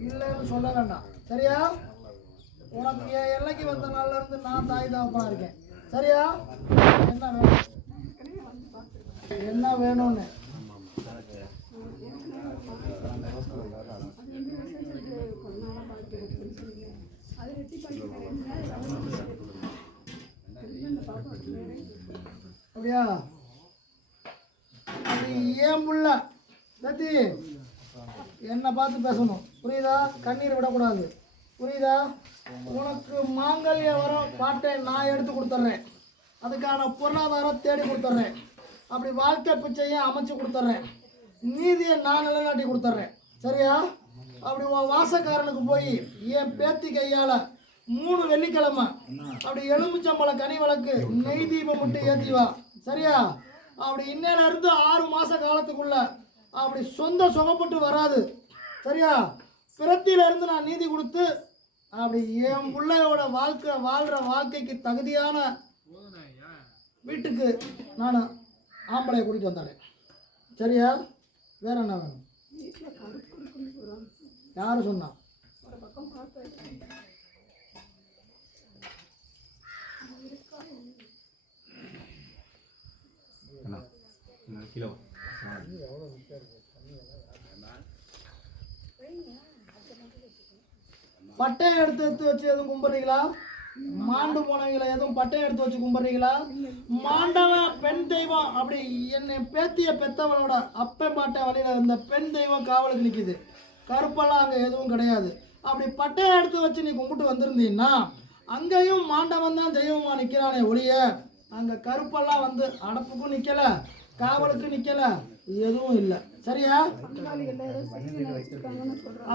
இல்லைன்னு சொல்ல வேண்டாம். சரியா? உனக்கு என் எல்லைக்கு வந்த நாள்ல இருந்து நான் தாய் தாப்பா இருக்கேன். சரியா? என்ன வேணும்? என்ன வேணும்னு? அப்படியா? அது ஏன் புள்ள? சத்தி என்னை பார்த்து பேசணும். புரியுதா? கண்ணீர் விடக்கூடாது. புரியுதா? உனக்கு மாங்கல்ய வரும் பாட்டை நான் எடுத்து கொடுத்துட்றேன் அதுக்கான பொருளாதாரம் தேடி கொடுத்துட்றேன் அப்படி வாழ்க்கை பிச்சையை அமைச்சு கொடுத்துட்றேன் நீதியை நான் நிலைநாட்டி கொடுத்துட்றேன் சரியா? அப்படி உன் வாசக்காரனுக்கு போய் என் பேத்தி கையால் மூணு வெள்ளிக்கிழமை அப்படி எலுமிச்சம்பழம் கனி வழக்கு நெய் தீபம் மட்டும் ஏற்றி வா. சரியா? அப்படி இன்னையில இருந்து ஆறு மாத காலத்துக்குள்ள அப்படி சொந்த சுகப்பட்டு வராது. சரியா? பிறத்தில இருந்து நான் நீதி கொடுத்து அப்படி என் பிள்ளையோட வாழ்க்கை வாழ்ற வாழ்க்கைக்கு தகுதியான வீட்டுக்கு நான் ஆம்பளை கூட்டிட்டு வந்துடுறேன் சரியா? வேற என்ன வேணும்? யாரு சொன்னா? கிலோ பட்டையை எடுத்து எடுத்து வச்சு எதுவும் கும்பிட்றீங்களா? மாண்டு போனவங்களை எதுவும் பட்டையை எடுத்து வச்சு கும்பிட்றீங்களா? மாண்டவன் பெண் தெய்வம் அப்படி என்னை பேத்திய பெத்தவளோட அப்பன் பாட்டை வழியில இந்த பெண் தெய்வம் காவலுக்கு நிற்கிது கருப்பெல்லாம் அங்கே எதுவும் கிடையாது. அப்படி பட்டையை எடுத்து வச்சு நீ கும்பிட்டு வந்திருந்தீங்கன்னா அங்கேயும் மாண்டவன் தான் தெய்வமாக நிற்கிறானே ஒழிய அங்கே கருப்பெல்லாம் வந்து அடப்புக்கும் நிற்கலை காவலுக்கும் நிற்கலை எதுவும் இல்லை. சரியா?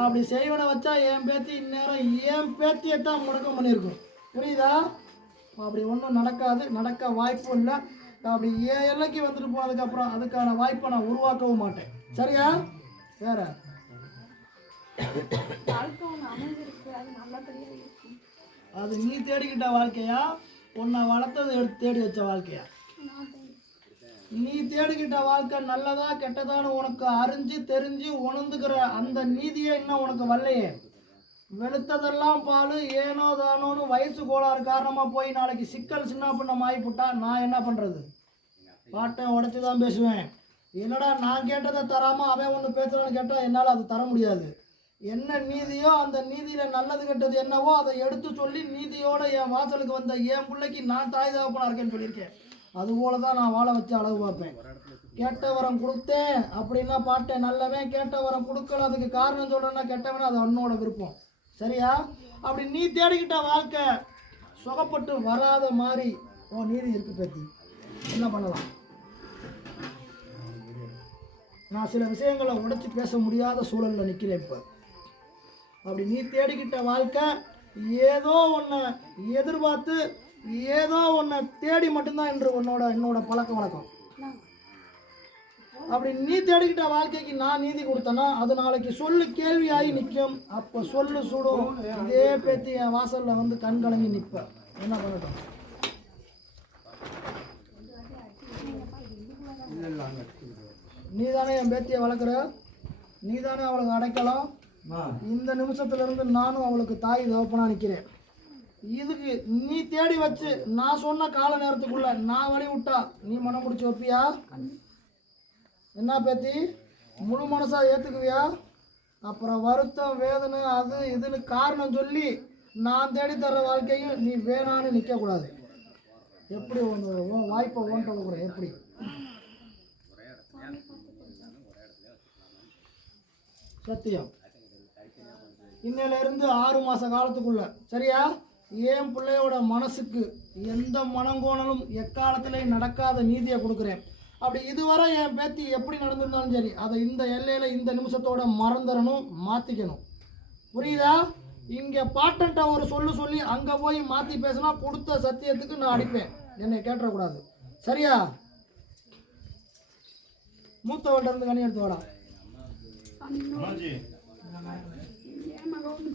அப்படி செய்வனை வச்சா என் பேத்தி இந்நேரம் என் பேத்தியை தான் முடக்கம் பண்ணியிருக்கும். புரியுதா? அப்படி ஒன்றும் நடக்காது நடக்க வாய்ப்பும் இல்லை. அப்படி என் எல்லைக்கு வந்துட்டு போனதுக்கப்புறம் அதுக்கான வாய்ப்பை நான் உருவாக்கவும் மாட்டேன். சரியா? வேற. அது நீ தேடிக்கிட்ட வாழ்க்கையா? உன்னை வளர்த்தது எடுத்து தேடி வச்ச வாழ்க்கையா? நீ தேடிக்கிட்ட வாழ்க்கை நல்லதா கெட்டதான்னு உனக்கு அறிஞ்சு தெரிஞ்சு உணர்ந்துக்கிற அந்த நீதியே இன்னும் உனக்கு வரலையே. வெளுத்ததெல்லாம் பால் ஏனோ தானோன்னு வயசு கோளாறு காரணமாக போய் நாளைக்கு சிக்கல் சின்ன பின்னம் ஆகிப்புட்டா நான் என்ன பண்ணுறது பாட்டை உடச்சி தான் பேசுவேன். என்னடா நான் கேட்டதை தராமல் அவன் ஒன்று பேசுகிறான்னு கேட்டால் என்னால் அது தர முடியாது. என்ன நீதியோ அந்த நீதியில் நல்லது கெட்டது என்னவோ அதை எடுத்து சொல்லி நீதியோட என் வாசலுக்கு வந்த என் பிள்ளைக்கு நான் தாய் தகப்பனாக இருக்கேன்னு சொல்லியிருக்கேன். அதுபோல தான் நான் வாழ வச்சு அளவு பார்ப்பேன். கேட்ட வரம் கொடுத்தேன் அப்படின்னா பாட்டேன் நல்லவன் கேட்ட வரம் கொடுக்கல அதுக்கு காரணம் சொல்கிறேன்னா கெட்டவன் அது உன்னோட விருப்பம். சரியா? அப்படி நீ தேடிக்கிட்ட வாழ்க்கை சுகப்பட்டு வராத மாதிரி உன் நீதி இருக்கு பேத்தி. என்ன பண்ணலாம்? நான் சில விஷயங்களை உடைச்சி பேச முடியாத சூழலில் நிற்கிறேன் இப்போ. அப்படி நீ தேடிக்கிட்ட வாழ்க்கை ஏதோ ஒன்றை எதிர்பார்த்து ஏதோ ஒன்றை தேடி மட்டும்தான் இன்று உன்னோட என்னோட பழக்க வழக்கம். அப்படி நீ தேடிக்கிட்ட வாழ்க்கைக்கு நான் நீதி கொடுத்தேன்னா அது நாளைக்கு சொல்லு கேள்வி ஆகி நிற்கும். அப்போ சொல்லு சுடும் இதே பேத்தி என் வாசலில் வந்து கண் கலங்கி நிற்ப. என்ன பண்ணட்டும்? நீ தானே என் பேத்தியை வளர்க்குற? நீ தானே அவளுக்கு அடைக்கலாம்? இந்த நிமிஷத்துல இருந்து நானும் அவளுக்கு தாய் தகப்பனா நிற்கிறேன் இதுக்கு நீ தேடி வச்சு நான் சொன்ன கால நேரத்துக்குள்ள நான் வழி விட்டா நீ மனம் முடிச்சு வைப்பியா என்ன பேத்தி? முழு மனசா ஏத்துக்குவியா? அப்புறம் வருத்தம் வேதனை அது இதுன்னு காரணம் சொல்லி நான் தேடி தர்ற வாழ்க்கையும் நீ வேணான்னு நிற்கக்கூடாது எப்படி ஒன்று உன் வாய்ப்பை ஓன் கூட எப்படி? சத்தியம். இன்னிலிருந்து ஆறு மாச காலத்துக்குள்ள. சரியா? என் பிள்ளையோட மனசுக்கு எந்த மனங்கோணலும் எக்காலத்திலையும் நடக்காத நீதியை கொடுக்குறேன். அப்படி இதுவரை என் பேத்தி எப்படி நடந்திருந்தாலும் சரி அதை இந்த எல்லையில இந்த நிமிஷத்தோட மறந்துடணும் மாத்திக்கணும். புரியுதா? இங்க பாட்டன்ட்ட ஒரு சொல்லு சொல்லி அங்க போய் மாத்தி பேசினா கொடுத்த சத்தியத்துக்கு நான் அடிப்பேன். என்னை கேட்டுறக்கூடாது. சரியா? மூத்தவள்கிட்ட இருந்து கனி எடுத்து வாடா.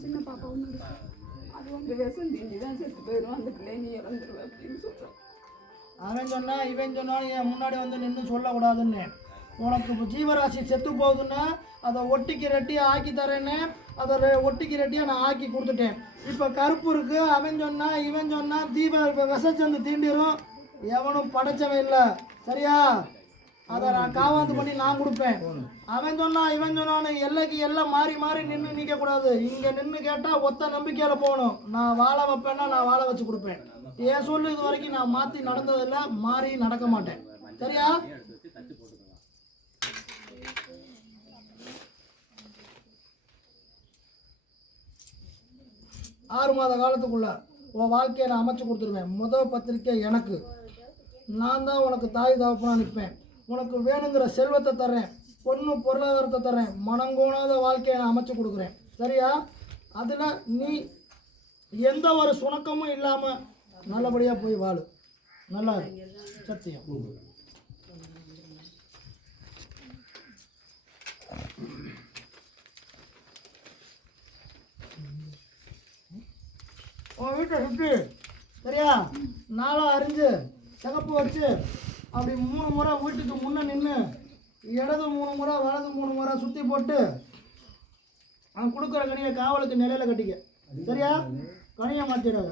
சின்ன பாப்பா ஒன்று அது வந்து விஷம் திண்டி தான் செத்து போயிடும் அந்த பிள்ளைங்க இறந்துருவேன் அப்படின்னு சொல்கிறேன் அவன் சொன்னா இவன் சொன்னாலும் என் முன்னாடி வந்து நின்று சொல்லக்கூடாதுன்னு. உனக்கு இப்போ ஜீவராசி செத்து போகுதுன்னா அதை ஒட்டிக்கு ரெட்டியாக ஆக்கி தரேன்னு அதை ஒட்டிக்கு ரெட்டியாக நான் ஆக்கி கொடுத்துட்டேன். இப்போ கருப்பு இருக்கு அவன் சொன்னா இவன் சொன்னா தீப விசச்சந்து தீண்டிடும் எவனும் படைச்சவன் இல்லை. சரியா? அதை நான் காவாந்து பண்ணி நான் கொடுப்பேன். அவன் சொன்னா இவன் சொன்னான்னு எல்லைக்கு எல்லாம் மாறி மாறி நின்று நிற்க கூடாது இங்கே நின்று கேட்டால் ஒத்த நம்பிக்கையில் போகணும். நான் வாழ வைப்பேன்னா நான் வாழ வச்சு கொடுப்பேன். என் சொல்லு இது வரைக்கும் நான் மாற்றி நடந்ததில்ல மாறி நடக்க மாட்டேன். சரியா? ஆறு மாத காலத்துக்குள்ள உன் வாழ்க்கையை நான் அமைச்சு கொடுத்துருவேன். முதல் பத்திரிக்கை எனக்கு. நான் தான் உனக்கு தாய் தகப்பனா நிற்பேன். உனக்கு வேணுங்கிற செல்வத்தை தர்றேன். பொண்ணு பொருளாதாரத்தை தர்றேன். மனங்கோணாத வாழ்க்கையை நான் அமைச்சு கொடுக்குறேன். சரியா? அதில் நீ எந்த ஒரு சுணக்கமும் இல்லாமல் நல்லபடியாக போய் வாழு. நல்லா சத்தியம். உன் வீட்டை சுற்றி சரியா? நாளாக அறிஞ்சு சிகப்பு வச்சு அப்படி மூணு முறை வீட்டுக்கு முன்னே நின்று இடது மூணு முறை வலது மூணு முறை சுற்றி போட்டு அவன் கொடுக்குற கனியை காவலுக்கு நிலையில் கட்டிக்க. சரியா? கனியை மாற்றிடாத